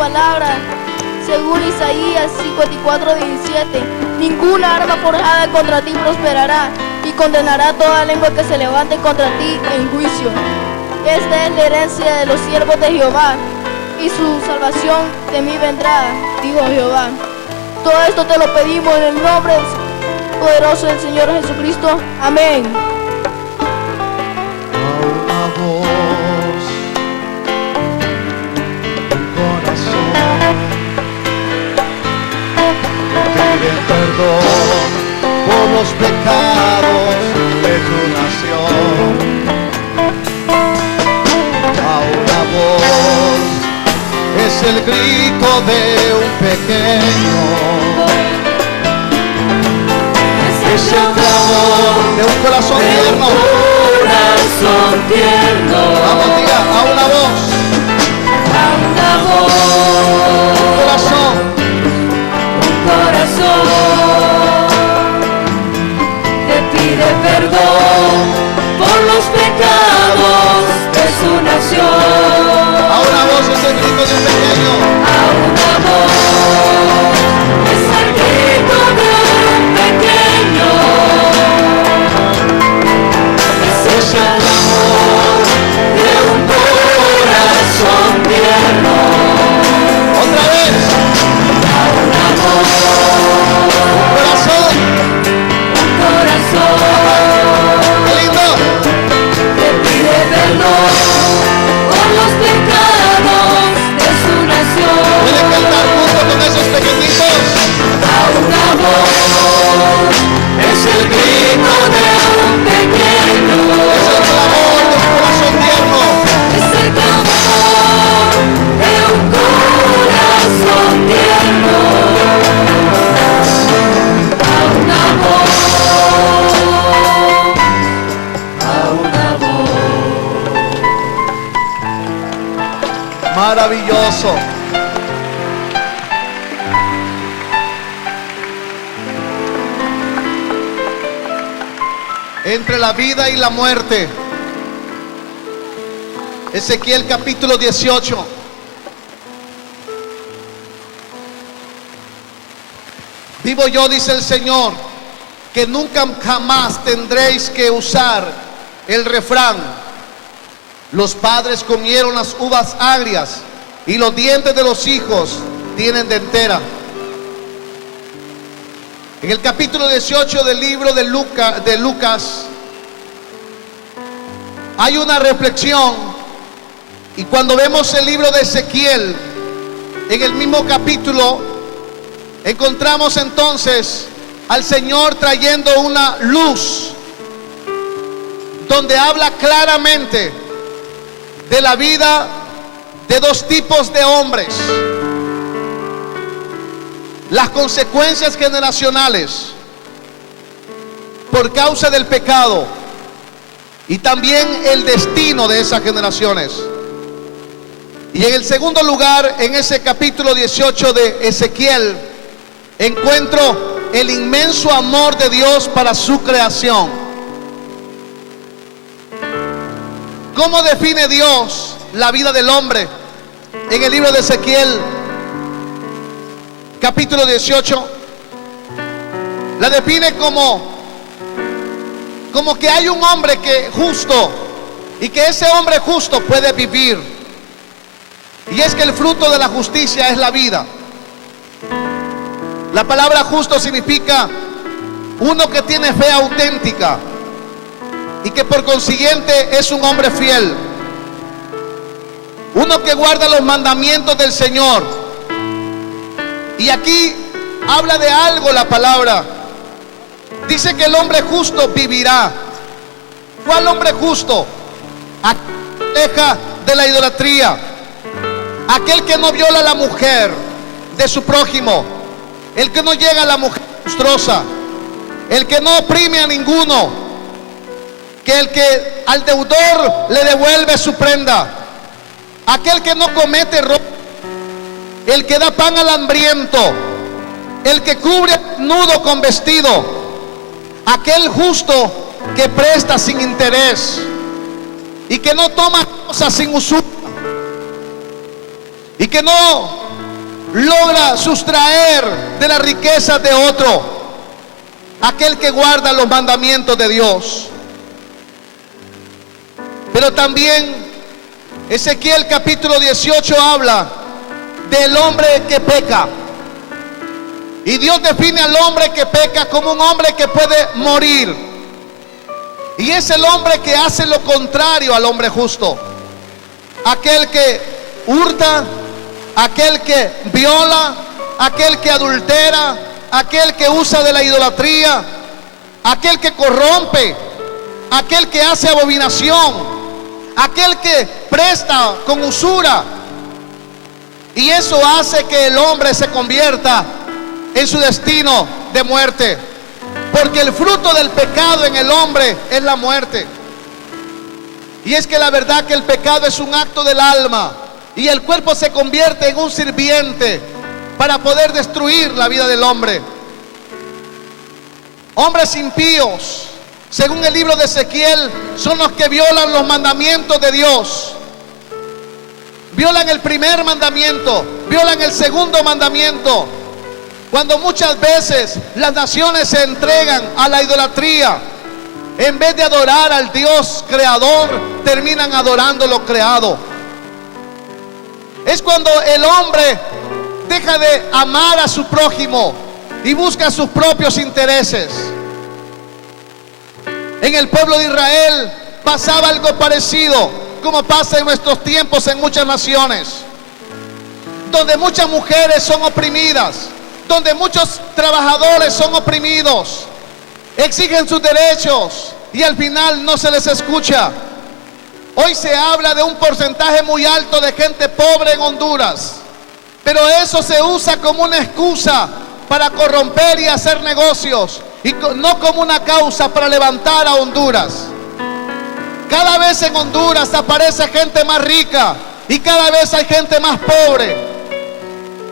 palabra, según Isaías 54:17. Ninguna arma forjada contra ti prosperará, y condenará toda lengua que se levante contra ti en juicio. Esta es la herencia de los siervos de Jehová, y su salvación de mí vendrá, dijo Jehová. Todo esto te lo pedimos en el nombre poderoso del Señor Jesucristo. Amén. A una voz, un corazón, piden perdón por los pecados de tu nación. A una voz es el grito de un pequeño, es el clamor de un corazón tierno. Corazón tierno. Vamos, diga, a una voz. A una voz. Un corazón. Un corazón te pide perdón por los pecados de su nación. A una voz es el grito de un pequeño. A una voz es el grito de un pequeño. Es el amor de un corazón tierno. Otra vez. A una voz, Un corazón. un corazón Qué lindo. te pide perdón por los pecados de su nación. Pueden cantar junto con esos pequeñitos. A una voz es el grito de un pequeño. Es el clamor de un corazón tierno. Es el clamor de un corazón tierno. A una voz, a una voz. Maravilloso. Entre la vida y la muerte. Ezequiel capítulo 18. Vivo yo, dice el Señor, que nunca jamás tendréis que usar el refrán: los padres comieron las uvas agrias y los dientes de los hijos tienen dentera. En el capítulo 18 del libro de Lucas hay una reflexión, y cuando vemos el libro de Ezequiel, en el mismo capítulo encontramos entonces al Señor trayendo una luz donde habla claramente de la vida de dos tipos de hombres, las consecuencias generacionales por causa del pecado y también el destino de esas generaciones. Y en el segundo lugar, en ese capítulo 18 de Ezequiel, encuentro el inmenso amor de Dios para su creación. ¿Cómo define Dios la vida del hombre? En el libro de Ezequiel capítulo 18 la define como que hay un hombre que justo, y que ese hombre justo puede vivir, y es que el fruto de la justicia es la vida. La palabra justo significa uno que tiene fe auténtica y que por consiguiente es un hombre fiel, uno que guarda los mandamientos del Señor. Y aquí habla de algo la palabra. Dice que el hombre justo vivirá. ¿Cuál hombre justo? Aquel que aleja de la idolatría, aquel que no viola a la mujer de su prójimo, el que no llega a la mujer monstruosa, el que no oprime a ninguno, que el que al deudor le devuelve su prenda, aquel que no comete robo, el que da pan al hambriento, el que cubre nudo con vestido, aquel justo que presta sin interés y que no toma cosas sin usura y que no logra sustraer de la riqueza de otro, aquel que guarda los mandamientos de Dios. Pero también Ezequiel capítulo 18 habla del hombre que peca. Y Dios define al hombre que peca como un hombre que puede morir. Y es el hombre que hace lo contrario al hombre justo. Aquel que hurta, aquel que viola, aquel que adultera, aquel que usa de la idolatría, aquel que corrompe, aquel que hace abominación, aquel que presta con usura. Y eso hace que el hombre se convierta en su destino de muerte, porque el fruto del pecado en el hombre es la muerte. Y es que la verdad que el pecado es un acto del alma, y el cuerpo se convierte en un sirviente para poder destruir la vida del hombre. Hombres impíos, según el libro de Ezequiel, son los que violan los mandamientos de Dios. Violan el primer mandamiento, violan el segundo mandamiento. Cuando muchas veces las naciones se entregan a la idolatría, en vez de adorar al Dios creador, terminan adorando lo creado. Es cuando el hombre deja de amar a su prójimo y busca sus propios intereses. En el pueblo de Israel pasaba algo parecido, como pasa en nuestros tiempos en muchas naciones, donde muchas mujeres son oprimidas, donde muchos trabajadores son oprimidos, exigen sus derechos y al final no se les escucha. Hoy se habla de un porcentaje muy alto de gente pobre en Honduras, pero eso se usa como una excusa para corromper y hacer negocios, y no como una causa para levantar a Honduras. Cada vez en Honduras aparece gente más rica y cada vez hay gente más pobre.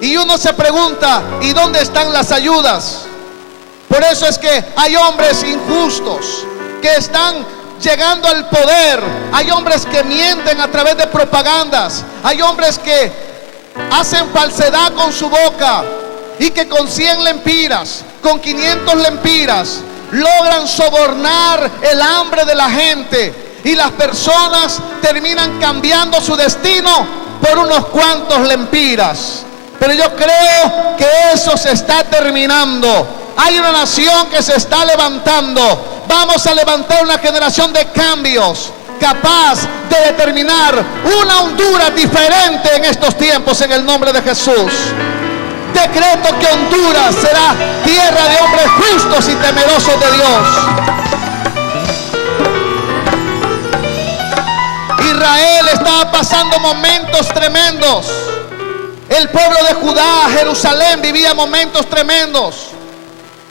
Y uno se pregunta, ¿y dónde están las ayudas? Por eso es que hay hombres injustos que están llegando al poder. Hay hombres que mienten a través de propagandas. Hay hombres que hacen falsedad con su boca y que con 100 lempiras, con 500 lempiras, logran sobornar el hambre de la gente. Y las personas terminan cambiando su destino por unos cuantos lempiras. Pero yo creo que eso se está terminando. Hay una nación que se está levantando. Vamos a levantar una generación de cambios, capaz de determinar una Honduras diferente en estos tiempos, en el nombre de Jesús. Decreto que Honduras será tierra de hombres justos y temerosos de Dios. Israel estaba pasando momentos tremendos. El pueblo de Judá, Jerusalén, vivía momentos tremendos.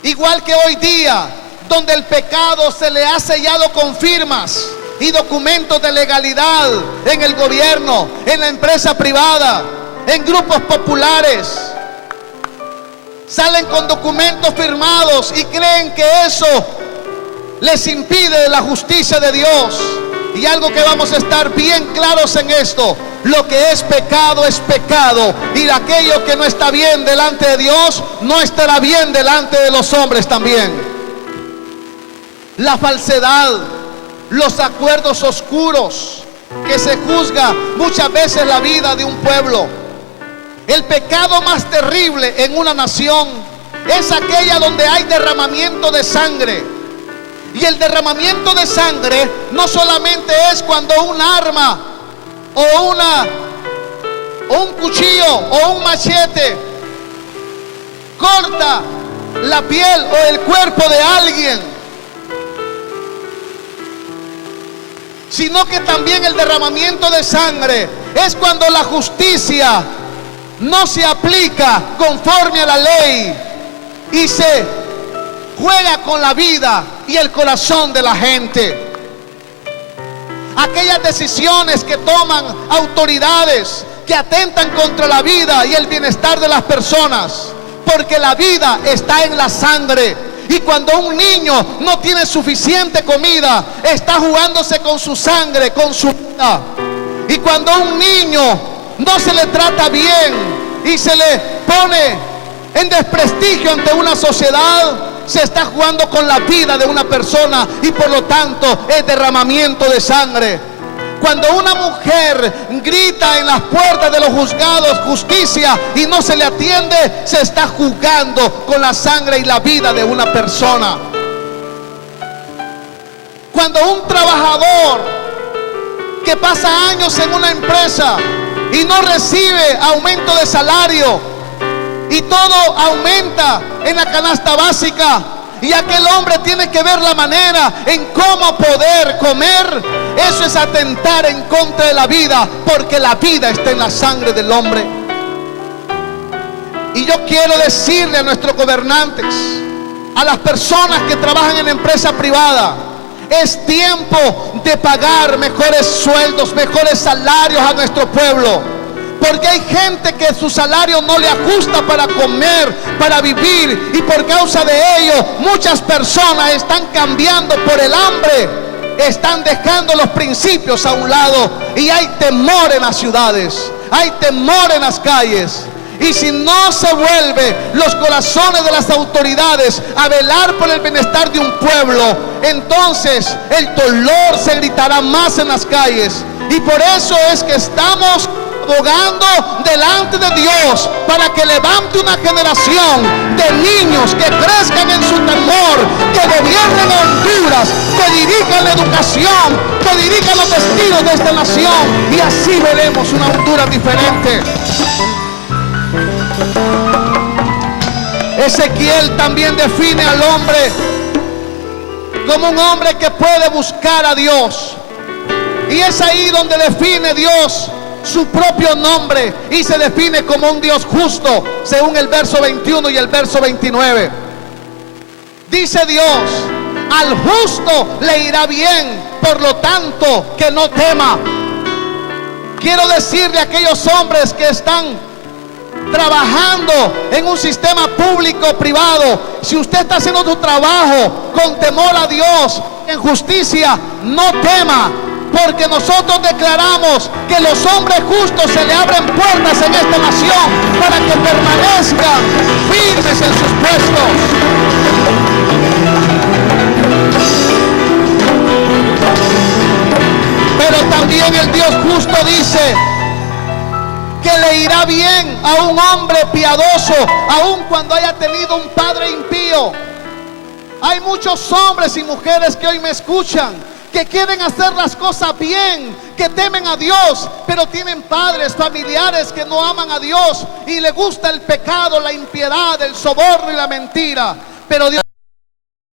Igual que hoy día, donde el pecado se le ha sellado con firmas y documentos de legalidad en el gobierno, en la empresa privada, en grupos populares. Salen con documentos firmados y creen que eso les impide la justicia de Dios. Y algo que vamos a estar bien claros en esto: lo que es pecado, y aquello que no está bien delante de Dios no estará bien delante de los hombres también. La falsedad, los acuerdos oscuros, que se juzga muchas veces la vida de un pueblo. El pecado más terrible en una nación es aquella donde hay derramamiento de sangre. Y el derramamiento de sangre no solamente es cuando un arma o un cuchillo o un machete corta la piel o el cuerpo de alguien, sino que también el derramamiento de sangre es cuando la justicia no se aplica conforme a la ley y se juega con la vida y el corazón de la gente. Aquellas decisiones que toman autoridades que atentan contra la vida y el bienestar de las personas, porque la vida está en la sangre. Y cuando un niño no tiene suficiente comida, está jugándose con su sangre, con su vida. Y cuando a un niño no se le trata bien, y se le pone en desprestigio ante una sociedad, se está jugando con la vida de una persona y por lo tanto es derramamiento de sangre. Cuando una mujer grita en las puertas de los juzgados justicia y no se le atiende, se está jugando con la sangre y la vida de una persona. Cuando un trabajador que pasa años en una empresa y no recibe aumento de salario y todo aumenta en la canasta básica, y aquel hombre tiene que ver la manera en cómo poder comer, eso es atentar en contra de la vida, porque la vida está en la sangre del hombre. Y yo quiero decirle a nuestros gobernantes, a las personas que trabajan en empresa privada, es tiempo de pagar mejores sueldos, mejores salarios a nuestro pueblo. Porque hay gente que su salario no le ajusta para comer, para vivir, y por causa de ello muchas personas están cambiando por el hambre, están dejando los principios a un lado, y hay temor en las ciudades, hay temor en las calles. Y si no se vuelve los corazones de las autoridades a velar por el bienestar de un pueblo, entonces el dolor se gritará más en las calles. Y por eso es que estamos abogando delante de Dios para que levante una generación de niños que crezcan en su temor, que gobiernen a Honduras, que dirijan la educación, que dirijan los destinos de esta nación, y así veremos una Honduras diferente. Ezequiel también define al hombre como un hombre que puede buscar a Dios, y es ahí donde define Dios su propio nombre y se define como un Dios justo, según el verso 21 y el verso 29. Dice Dios: al justo le irá bien, por lo tanto que no tema. Quiero decirle a aquellos hombres que están trabajando en un sistema público o privado, si usted está haciendo su trabajo con temor a Dios, en justicia, no tema, porque nosotros declaramos que los hombres justos se le abren puertas en esta nación para que permanezcan firmes en sus puestos. Pero también el Dios justo dice que le irá bien a un hombre piadoso, aun cuando haya tenido un padre impío. Hay muchos hombres y mujeres que hoy me escuchan, que quieren hacer las cosas bien, que temen a Dios, pero tienen padres, familiares que no aman a Dios y les gusta el pecado, la impiedad, el soborno y la mentira. Pero Dios